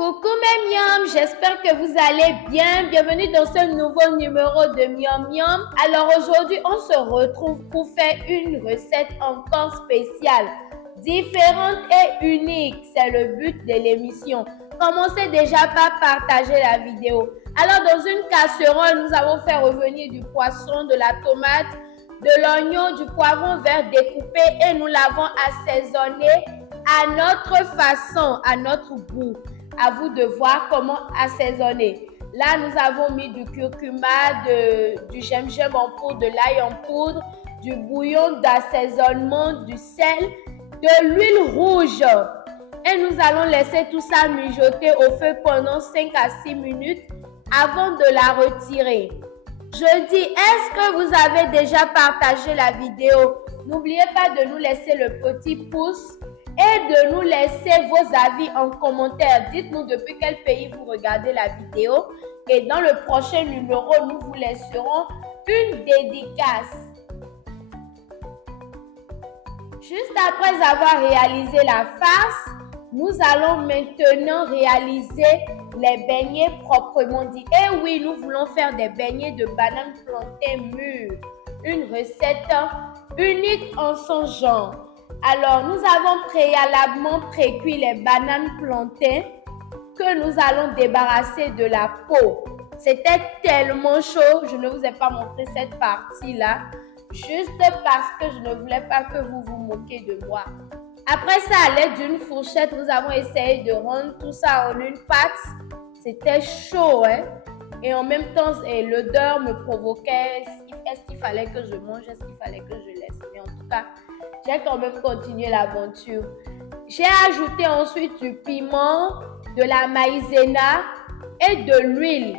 Coucou mes miam, j'espère que vous allez bien. Bienvenue dans ce nouveau numéro de Miam Miam. Alors aujourd'hui, on se retrouve pour faire une recette encore spéciale, différente et unique. C'est le but de l'émission. Commencez déjà par partager la vidéo. Alors dans une casserole, nous allons faire revenir du poisson, de la tomate, de l'oignon, du poivron vert découpé et nous l'avons assaisonné à notre façon, à notre goût. À vous de voir comment assaisonner. Là, nous avons mis du curcuma, du gingembre en poudre, de l'ail en poudre, du bouillon d'assaisonnement, du sel, de l'huile rouge. Et nous allons laisser tout ça mijoter au feu pendant 5 à 6 minutes avant de la retirer. Je dis, est-ce que vous avez déjà partagé la vidéo? N'oubliez pas de nous laisser le petit pouce et de nous laisser vos avis en commentaire. Dites-nous depuis quel pays vous regardez la vidéo. Et dans le prochain numéro, nous vous laisserons une dédicace. Juste après avoir réalisé la farce, nous allons maintenant réaliser les beignets proprement dit. Et oui, nous voulons faire des beignets de bananes plantains mûres. Une recette unique en son genre. Alors, nous avons préalablement pré-cuit les bananes plantains que nous allons débarrasser de la peau. C'était tellement chaud, je ne vous ai pas montré cette partie-là, juste parce que je ne voulais pas que vous vous moquiez de moi. Après ça, à l'aide d'une fourchette, nous avons essayé de rendre tout ça en une pâte. C'était chaud, hein? Et en même temps, l'odeur me provoquait. Est-ce qu'il fallait que je mange? Est-ce qu'il fallait que je laisse? Mais en tout cas, j'ai quand même continué l'aventure. J'ai ajouté ensuite du piment, de la maïzena et de l'huile.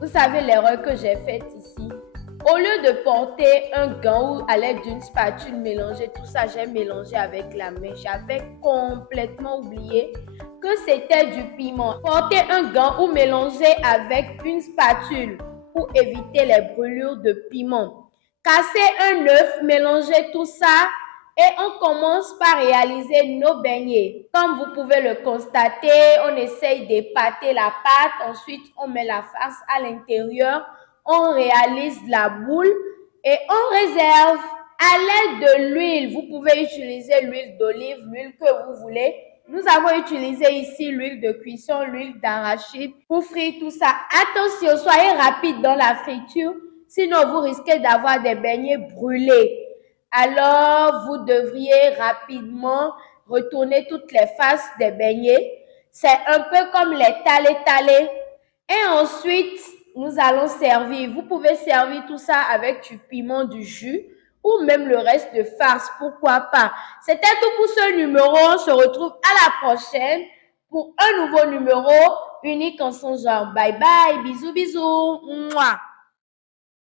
Vous savez l'erreur que j'ai faite ici. Au lieu de porter un gant ou à l'aide d'une spatule mélanger tout ça, j'ai mélangé avec la main. J'avais complètement oublié que c'était du piment. Porter un gant ou mélanger avec une spatule pour éviter les brûlures de piment. Casser un œuf, mélanger tout ça et on commence par réaliser nos beignets. Comme vous pouvez le constater, on essaye d'épater la pâte, ensuite on met la farce à l'intérieur, on réalise la boule et on réserve à l'aide de l'huile. Vous pouvez utiliser l'huile d'olive, l'huile que vous voulez. Nous avons utilisé ici l'huile de cuisson, l'huile d'arachide pour frire tout ça. Attention, soyez rapide dans la friture, sinon vous risquez d'avoir des beignets brûlés. Alors, vous devriez rapidement retourner toutes les faces des beignets. C'est un peu comme les talés. Et ensuite, nous allons servir. Vous pouvez servir tout ça avec du piment, du jus ou même le reste de farce, pourquoi pas. C'était tout pour ce numéro. On se retrouve à la prochaine pour un nouveau numéro unique en son genre. Bye bye, bisous, bisous. Mouah.